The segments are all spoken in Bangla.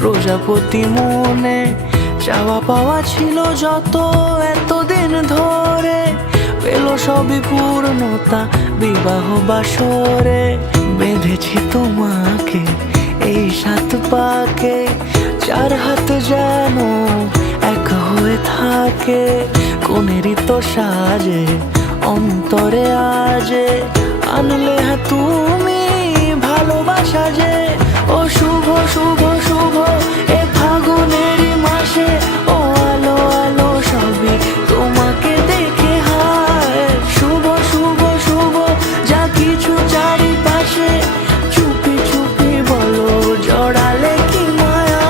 প্রজাপতি মনে চাওয়া পাওয়া ছিল যত এতদিন ধরে, পেল সবই পূর্ণতা বিবাহ বাসরে। বেঁধেছি তোমাকে এই 7 পাকে, 4 হাত যেন এক হয়ে থাকে। কোনেরই তো সাজে অন্তরে আজে, আনলে তুমি ভালোবাসা যে। ও শুভ শুভ শুভ এ ফাগুনেরই মাসে, ও আলো আলো সবই তোমাকে দেখে হায়। শুভ শুভ শুভ যা কিছু চারিপাশে, চুপি চুপি বলো জড়ালে কি মায়া।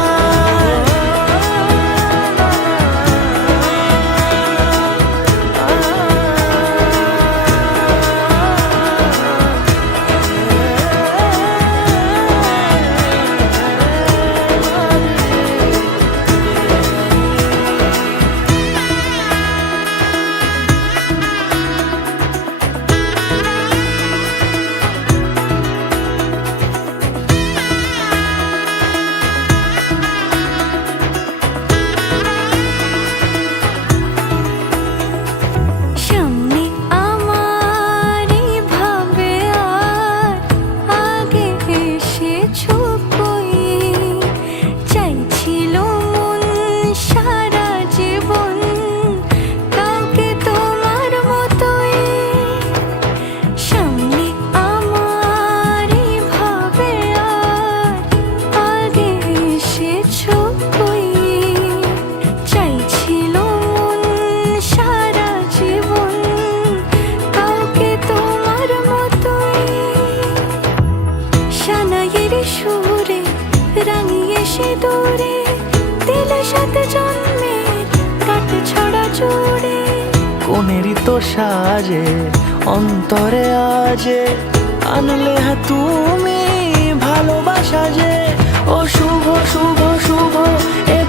সুরে রাঙিয়ে সে দূরে দিলে 7 জন্মের কাট ছড়া জুড়ে। কোনেরই তো সাজে অন্তরে আজে, আনলে তুমি ভালোবাসা যে। ও শুভ শুভ শুভ এ